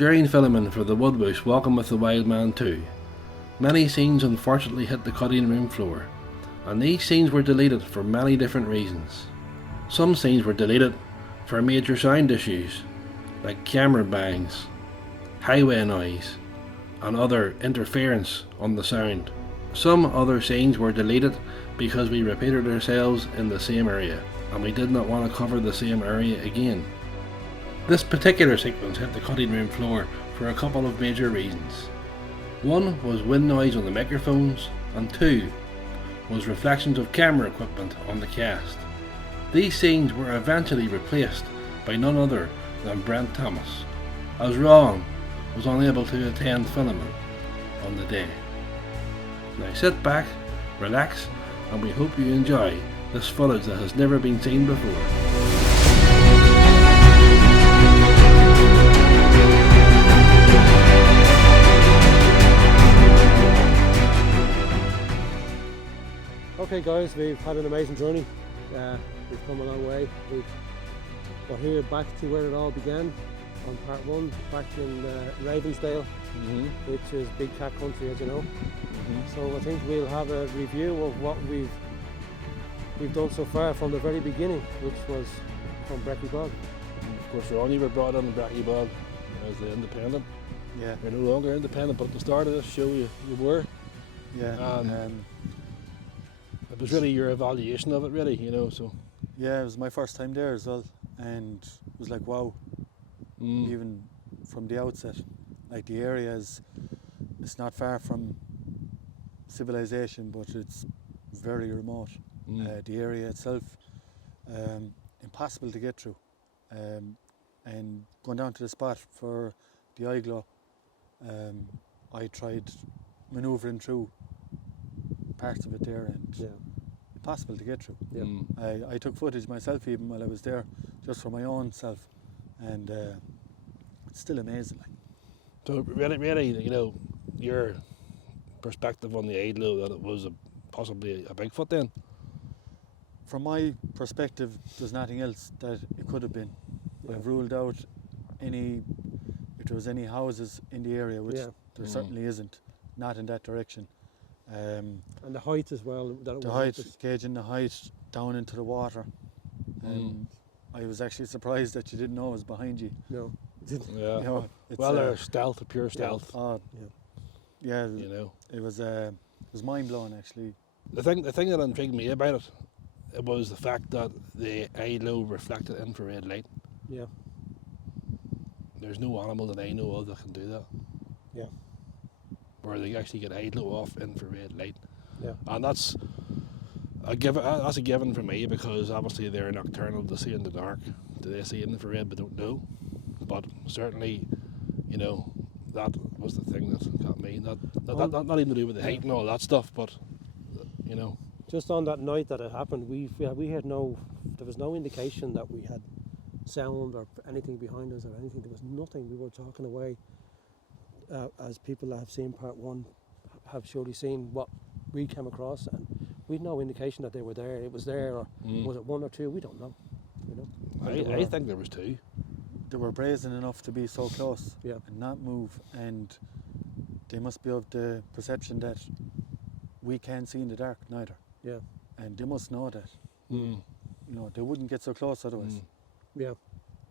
During filming for the Woodwose Walking with the Wildman 2, many scenes unfortunately hit the cutting room floor, and these scenes were deleted for many different reasons. Some scenes were deleted for major sound issues, like camera bangs, highway noise, and other interference on the sound. Some other scenes were deleted because we repeated ourselves in the same area, and we did not want to cover the same area again. This particular sequence hit the cutting room floor for a couple of major reasons. One was wind noise on the microphones, and two was reflections of camera equipment on the cast. These scenes were eventually replaced by none other than Brent Thomas, as Ron was unable to attend filming on the day. Now sit back, relax, and we hope you enjoy this footage that has never been seen before. Okay guys, we've had an amazing journey. We've come a long way. We're here back to where it all began on part one, back in Ravensdale, which is big cat country, as you know. So I think we'll have a review of what we've done so far from the very beginning, which was from Brecky Bog. Of course, Ron, you were brought on Brecky Bog as the independent. Yeah. You're no longer independent, but at the start of this show you were. Yeah. It was really your evaluation of it, really, you know. So yeah, it was my first time there as well, and it was like wow. Even from the outset, like the area it's not far from civilization, but it's very remote. The area itself, impossible to get through, and going down to the spot for the eye glow, I tried manoeuvring through parts of it there, and impossible to get through. I took footage myself even while I was there, just for my own self, and it's still amazing. So really, you know, your perspective on the eye glow, that it was possibly a Bigfoot then? From my perspective, there's nothing else that it could have been. I've ruled out if there was any houses in the area, which there certainly isn't, not in that direction. And the height as well. Gauging the height down into the water. I was actually surprised that you didn't know it was behind you. No. Yeah. You know, well, they're stealth, pure stealth. Yeah. You know, it was mind blowing actually. The thing that intrigued me about it was the fact that the eye glow reflected infrared light. Yeah. There's no animal that I know of that can do that. Yeah. Where they actually get eye glow off infrared light. Yeah. And that's a given for me, because obviously they're nocturnal, to see in the dark. Do they see infrared? But don't know. But certainly, you know, that was the thing that got me. Not even to do with the height and all that stuff, but you know. Just on that night that it happened, we had there was no indication that we had sound or anything behind us or anything. There was nothing. We were talking away. As people that have seen part one have surely seen what we came across, and we had no indication that they were there. It was there, or was it one or two? We don't know. You know. I think there was two. They were brazen enough to be so close and not move, and they must be of the perception that we can't see in the dark neither. Yeah. And they must know that. You know, they wouldn't get so close otherwise. Yeah.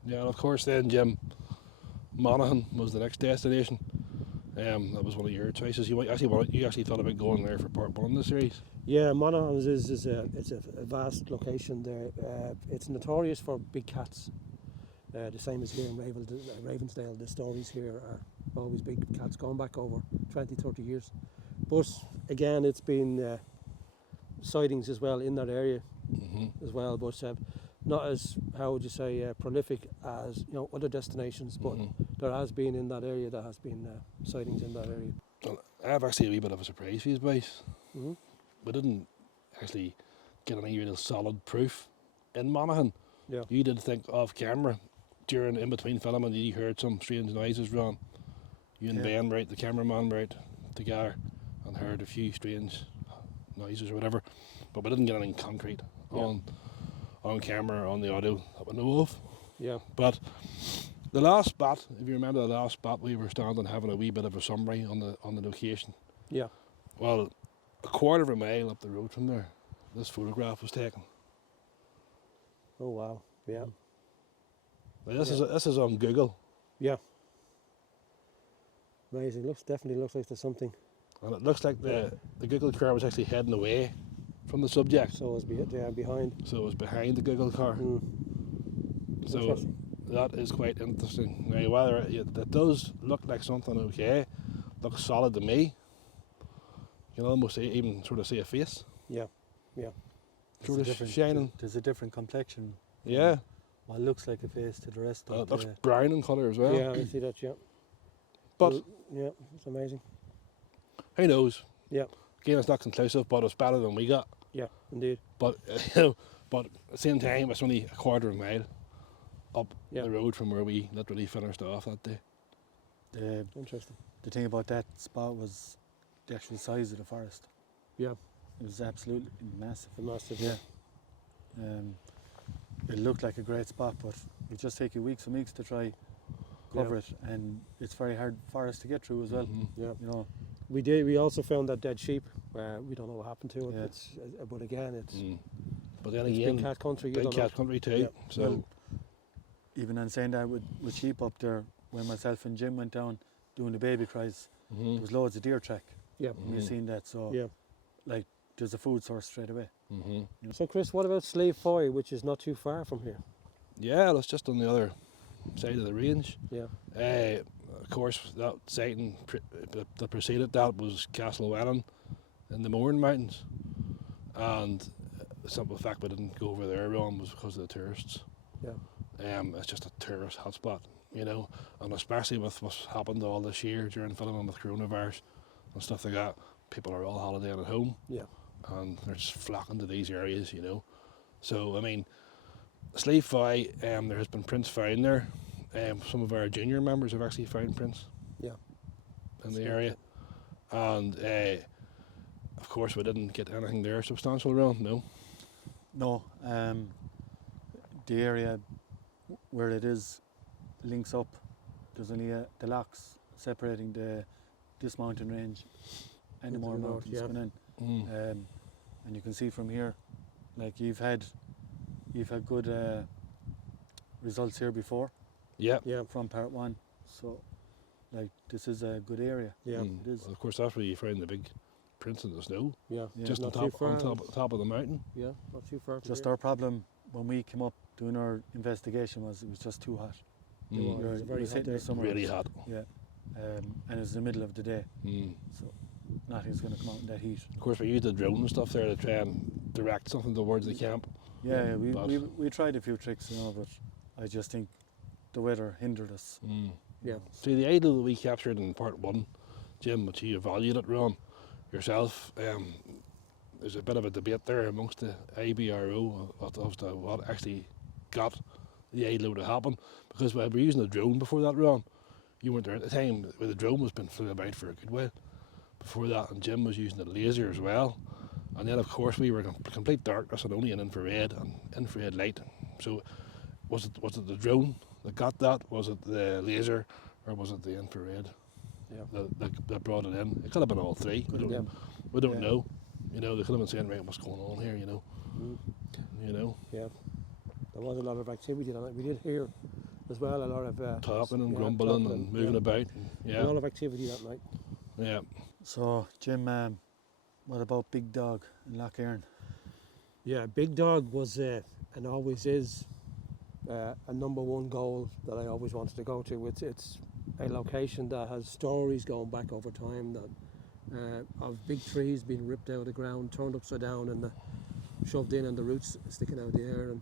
Yeah, and of course then, Jim, Monaghan was the next destination. That was one of your choices. You actually thought about going there for part one of the series. Yeah, Monaghan is a vast location there. It's notorious for big cats. The same as here in Ravensdale. The stories here are always big cats, going back over 20, 30 years. But again, it's been sightings as well in that area as well. But not as, how would you say, prolific as, you know, other destinations, but there has been in that area, there has been sightings in that area. Well, I have actually a wee bit of a surprise for you boys. We didn't actually get any real solid proof in Monaghan. Yeah. You did think off camera in between filming, you heard some strange noises, Ron. You and Ben, right, the cameraman, right, together, and heard a few strange noises or whatever, but we didn't get anything concrete on camera or on the audio that we know of. Yeah. But The last spot, if you remember the last spot, we were standing having a wee bit of a summary on the location. Yeah. Well, a quarter of a mile up the road from there, this photograph was taken. Oh wow. Yeah. Now, this Yeah. this is on Google, Yeah. Amazing. Definitely looks like there's something. and it looks like the Google car was actually heading away from the subject, So it's behind. so it was behind the Google car. Mm. So Interesting. that is quite interesting. Now, whether it does look like something okay, looks solid to me. You can almost even sort of see a face. Yeah. Yeah. Sort It's a of different- shining. There's a different complexion. from Yeah, What looks like a face to the rest of it looks the. brown in colour as well. Yeah, I see that. Yeah. But Well, yeah, it's amazing. who knows? Yeah. Again, it's not conclusive, but it's better than we got. Yeah, indeed. But but at the same time, it's only a quarter of a mile up Yeah. the road from where we literally finished off that day. The, Interesting. the thing about that spot was the actual size of the forest. Yeah. It was absolutely massive. A massive. Yeah. It looked like a great spot, but it just take you weeks and weeks to try cover it, and it's very hard for us to get through as well. Mhm. Yeah. You know, We also found that dead sheep. We don't know what happened to it. Yeah. But again, it's But then it's again, big cat country. You big don't cat know. country too. Yeah. So Well, even on saying that with sheep up there, when myself and Jim went down doing the baby cries, there mhm, was loads of deer track. Yeah. We've Mhm. seen that, so Yeah. like there's a food source straight away. mhm. So, Chris, what about Slave Foy, which is not too far from here? Yeah, that's just on the other side of the range. Yeah. Of course, that sighting that preceded that was Castle Welland in the Mourne Mountains, and the simple fact we didn't go over there, Ron, was because of the tourists. Yeah. It's just a tourist hotspot, you know, and especially with what's happened all this year during filming with coronavirus and stuff like that, people are all holidaying at home. Yeah. And they're just flocking to these areas, you know. So, I mean, Slave Foy, there has been prints found there. Some of our junior members have actually found prints Yeah. in the That's area. And, of course, we didn't get anything there substantial around, no. No, the area where it is links up. There's only the locks separating this mountain range and the Into more the north, mountains yeah. going in. Mm. And you can see from here, like you've had good results here before Yeah. Yeah. from part one. So, like this is a good area. Yeah. Mm. It is. Well, of course, that's where you find the big prints in the snow, Yeah. Yeah. just on Not too top, far. top of the mountain. Yeah. Not too far. From Just here. our problem when we came up doing our investigation was it was just too hot. It Mm. was. You're- a very you're hot sitting in day. the summer. Really hot. Yeah. And it was the middle of the day, Mm. so nothing's going to come out in that heat. Of course, we used the drone and stuff there to try and direct something towards the camp. Yeah, But- we tried a few tricks, you know, but I just think the weather hindered us. Mm. Yeah. See, the idol that we captured in part one, Jim, which you valued it, Ron, yourself, there's a bit of a debate there amongst the IBRO as to what actually got the idol to happen. Because we were using a drone before that, Ron. You weren't there at the time, where the drone was been flew about for a good while. Before that, and Jim was using a laser as well. And then, of course, we were in complete darkness and only an infrared light. So, was it the drone that got that? Was it the laser, or was it the infrared Yeah. that brought it in? It could have been all three. Yeah. We don't Yeah. know. You know, they could have been saying, right, what's going on here? You know, Mm. you know, Yeah. There was a lot of activity that night. We did hear as well a lot of talking and yeah, grumbling talking and moving yeah. about. A Yeah, lot of activity that night. yeah. So, Jim, what about Big Dog in Lough Erne? Yeah, Big Dog was and always is a number one goal that I always wanted to go to. It's a location that has stories going back over time that of big trees being ripped out of the ground, turned upside down, and shoved in, and the roots sticking out the air. And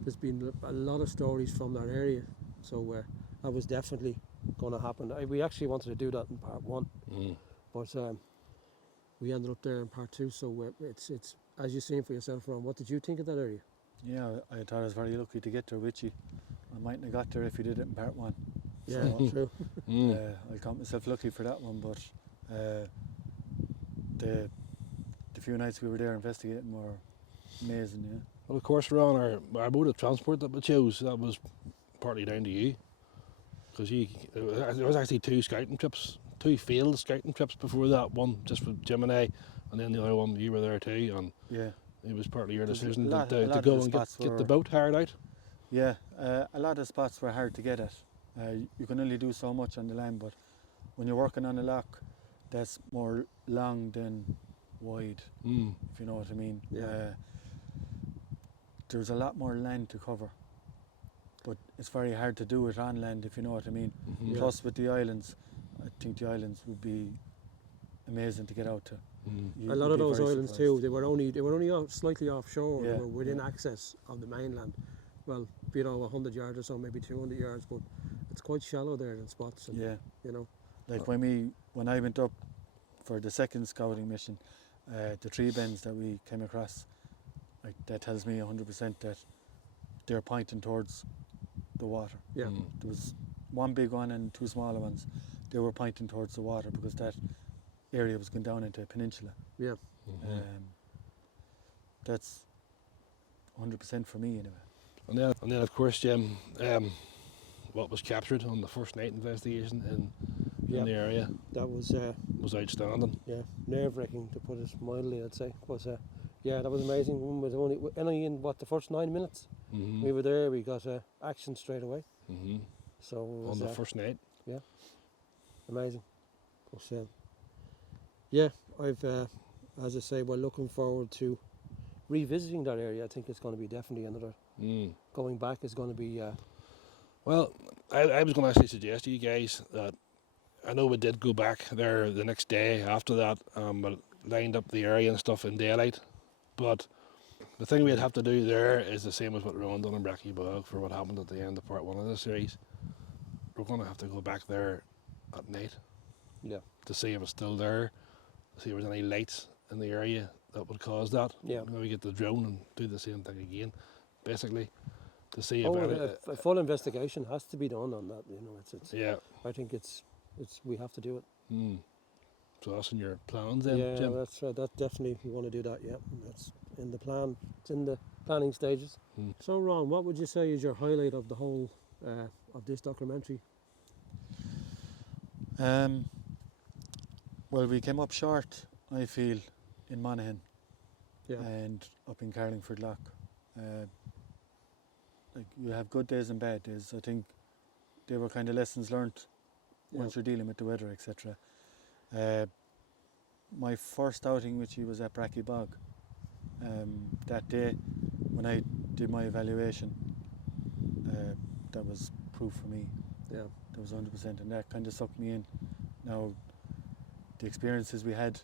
there's been a lot of stories from that area. So that was definitely going to happen. We actually wanted to do that in part one, Mm. but we ended up there in part two. So it's as you've seen for yourself, Ron. What did you think of that area? Yeah, I thought I was very lucky to get there with you. I mightn't have got there if you did it in part one. Yeah, So, true. Mm. I count myself lucky for that one, but the few nights we were there investigating were amazing, yeah. Well, of course, Ron, our mode of transport that we chose, that was partly down to you. because there was actually two scouting trips, two failed scouting trips before that. One just with Jim and I, and then the other one you were there too, and Yeah, it was partly your There's a decision lot- to a lot of go the and spots get the were- boat hired out. yeah. A lot of spots were hard to get at. You can only do so much on the land, but when you're working on a lock that's more long than wide, Mm. if you know what I mean. Yeah. There's a lot more land to cover, but it's very hard to do it on land, if you know what I mean. Mhm. Yeah. Plus with the islands, I think the islands would be amazing to get out to. Mm. You- A lot you'd of be those very islands surprised. too, they were only slightly offshore. Yeah, They were within yeah. access of the mainland. Well, 100 yards or so, maybe 200 yards, but it's quite shallow there in spots. And, Yeah, you know, like when I went up for the second scouting mission, the tree bends that we came across, like that tells me 100% that they're pointing towards the water. yeah, Mm. There was one big one and two smaller ones. They were pointing towards the water because that area was going down into a peninsula. yeah, Mhm. That's 100% for me anyway. And then of course, Jim, what was captured on the first night investigation Yeah. in the area that was was outstanding. nerve-wracking to put it mildly, I'd say. But yeah, that was amazing. One was only in the first 9 minutes. Mm-hmm. We were there. We got action straight away. Mm-hmm. So it On was the first night. amazing. But, yeah, I've as I say, we're looking forward to revisiting that area. I think it's going to be definitely another. Mm. Going back is going to be. Well, I was going to actually suggest to you guys that I know we did go back there the next day after that, but lined up the area and stuff in daylight. But the thing we'd have to do there is the same as what Ron done in Bracky Bog for what happened at the end of part 1 of the series. We're going to have to go back there at night Yeah. to see if it's still there, to see if there's any lights in the area that would cause that. Yeah. Maybe get the drone and do the same thing again, basically, to see if Oh, any, a full investigation has to be done on that. You know, it's. yeah. I think it's. We have to do it. Mm. So that's in your plans then, Yeah, Jim? that's that definitely we want to do that. Yeah, that's in the plan. It's in the planning stages. Mm. So, Ron, what would you say is your highlight of the whole of this documentary? Well, we came up short, I feel, in Monaghan Yeah, and up in Carlingford Loch. Like you have good days and bad days. I think they were kind of lessons learnt once you're dealing with the weather, etc. My first outing with you was at Bracky Bog. That day, when I did my evaluation, that was proof for me. yeah, That was 100%, and that kind of sucked me in. Now, the experiences we had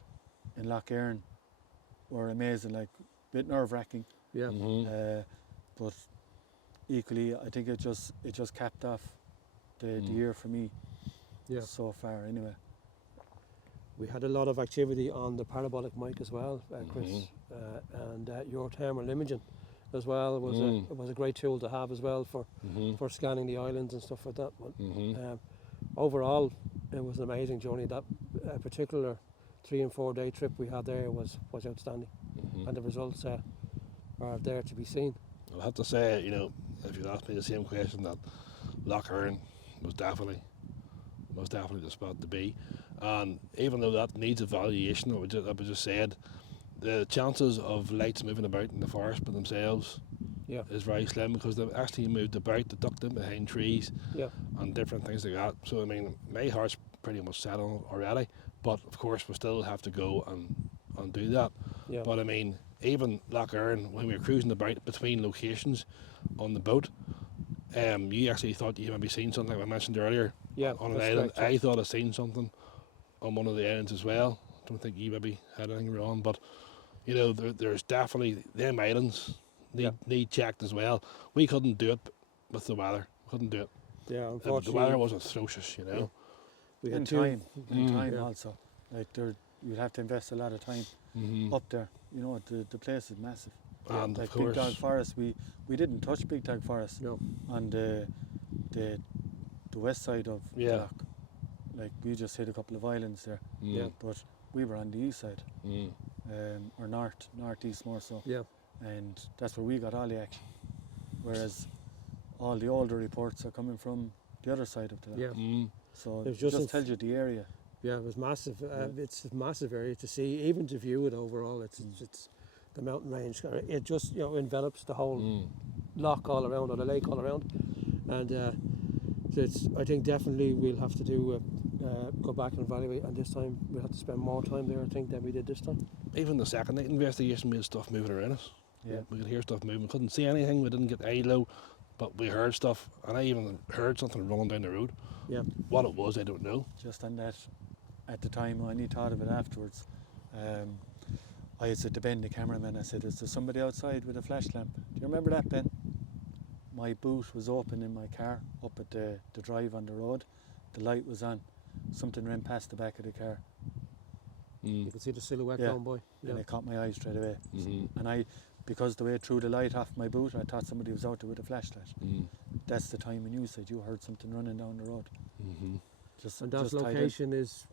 in Loch Erin were amazing, like a bit nerve-wracking, yeah. Mm-hmm. but equally, I think it just capped off the year for me Yeah. so far. Anyway, We had a lot of activity on the parabolic mic as well, Chris, Mhm. and your thermal imaging as well was it was a great tool to have as well Mm-hmm. for scanning the islands and stuff like that. But Mm-hmm. overall, it was an amazing journey. That particular 3 and 4 day trip we had there was outstanding, Mm-hmm. and the results are there to be seen. I'll have to say, you know, if you'd asked me the same question, that Loch Erin was definitely the spot to be. And even though that needs evaluation, I would just said, the chances of lights moving about in the forest by themselves Yeah, is very slim, because they've actually moved about, they ducked in behind trees yeah, and different things like that. So I mean, my heart's pretty much set on it already, but of course we still have to go and do that. yeah, But I mean, even Loch Erin, when we were cruising about between locations on the boat, you actually thought you maybe seen something, like I mentioned earlier, yeah. on an that's island. correct, yeah. I thought I'd seen something on one of the islands as well. Don't think you maybe had anything wrong, but you know, there's definitely them islands need checked as well. We couldn't do it with the weather. Couldn't do it. Yeah, The unfortunately, weather was atrocious, you know. we had and two. time, Yeah. also. Like you'd have to invest a lot of time Mm-hmm. up there. You know, the place is massive. And Like of course, Big Dog Forest, we didn't touch Big Dog Forest No, on the west side of the Yeah. loch. Like we just hit a couple of islands there, yeah, but we were on the east side, Mm. or northeast more so, yeah, and that's where we got all the action. Whereas all the older reports are coming from the other side of the lake. Yeah. So It was it just just tells you the area. Yeah, it was massive. Yeah. It's a massive area to see, even to view it overall. It's the mountain range. It just envelops the whole loch all around, or the lake all around. And I think definitely we'll have to do go back and evaluate. And this time we'll have to spend more time there, I think, than we did this time. Even the second night investigation, we had stuff moving around us. Yeah. We could hear stuff moving. We couldn't see anything. We didn't get eye low, but we heard stuff. And I even heard something rolling down the road. Yeah. What it was, I don't know. Just on that, at the time, I only thought of it afterwards. I had said to Ben, the cameraman, I said, is there somebody outside with a flash lamp? Do you remember that, Ben? My boot was open in my car, up at the drive on the road. The light was on. Something ran past the back of the car. You could see the silhouette Yeah. going by. And it caught my eye straight away. Mm-hmm. And because the way it threw the light off my boot, I thought somebody was out there with a flashlight. That's the time when you said you heard something running down the road. Mm-hmm. And that location it's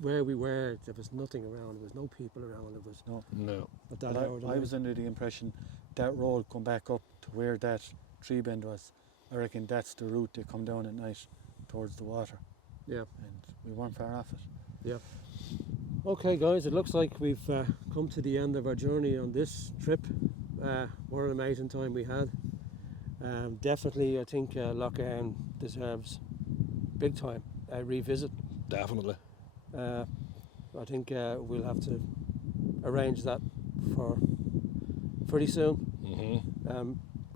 where we were. There was nothing around. There was no people around. It was No. at that hour of the I night. was under the impression that road come back up to where that tree bend was. I reckon that's the route they come down at night towards the water. Yeah. And we weren't far off it. Yeah. Okay, guys, it looks like we've come to the end of our journey on this trip. What an amazing time we had. Definitely, I think Loch Earn deserves big time a revisit. Definitely. I think we'll have to arrange that for pretty soon. Mm-hmm.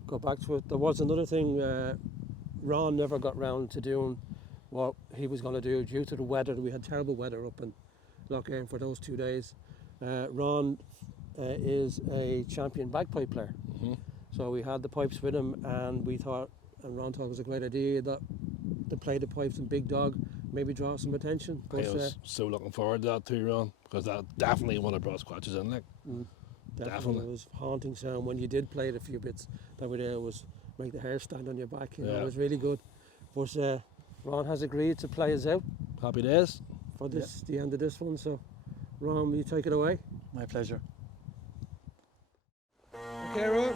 Go back to it. There was another thing. Ron never got round to doing what he was going to do due to the weather. We had terrible weather up in Loch Earn for those 2 days. Ron is a champion bagpipe player. Mm-hmm. So we had the pipes with him, and Ron thought it was a great idea that to play the pipes in Big Dog, maybe draw some attention. I was so looking forward to that too, Ron, because that definitely one of brought squatches in, like. Definitely. It was haunting sound when you did play it. A few bits that were there was make the hair stand on your back. It was really good. But Ron has agreed to play us out Happy days. for the end of this one. So, Ron, will you take it away? My pleasure. Okay, Ron.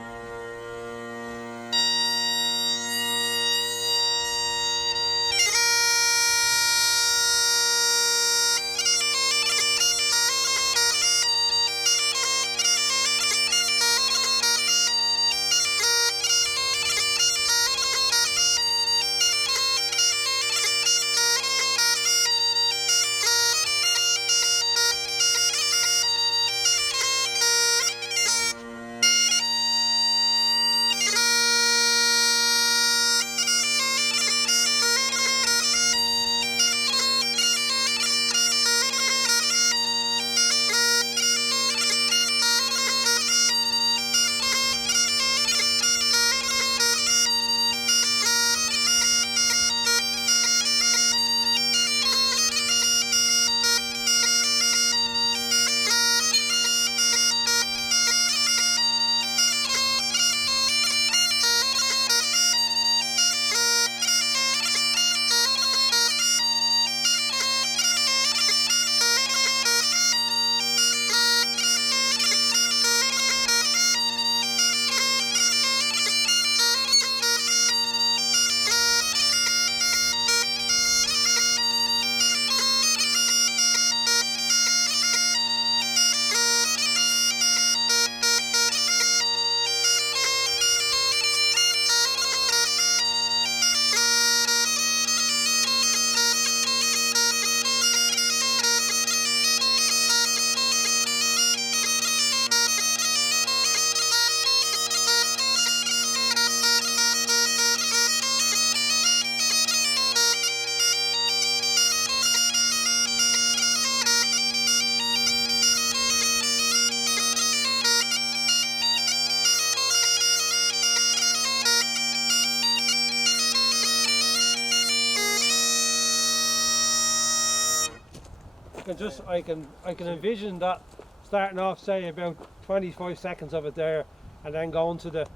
I can envision that starting off, say about 25 seconds of it there, and then going to the,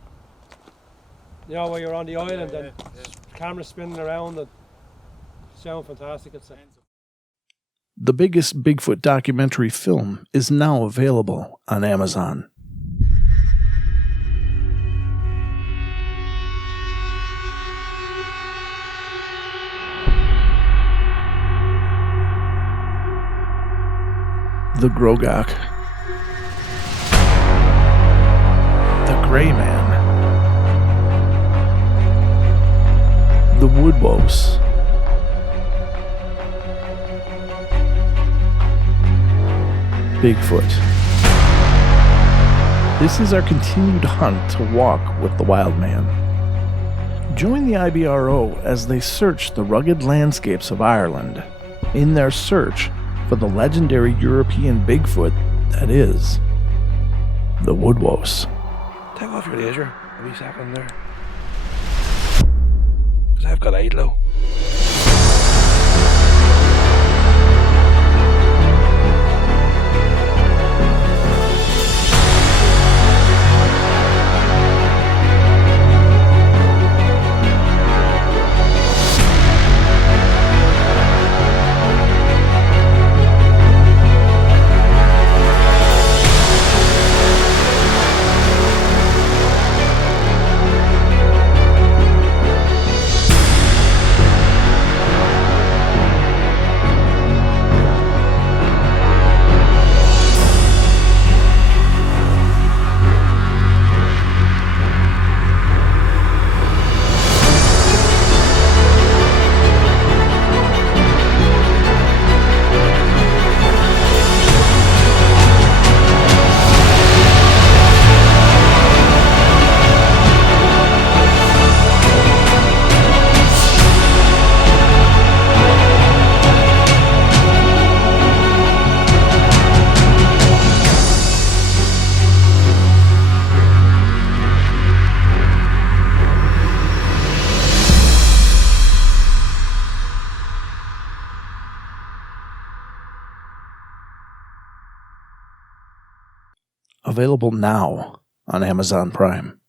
where you're on the island and camera spinning around and sound fantastic. The biggest Bigfoot documentary film is now available on Amazon. The Grogak. The Gray Man. The Woodwose. Bigfoot. This is our continued hunt to walk with the Wildman. Join the IBRO as they search the rugged landscapes of Ireland in their search for the legendary European Bigfoot that is the Woodwose. Take off your laser a wee second there. Because I've got idlo. Available now on Amazon Prime.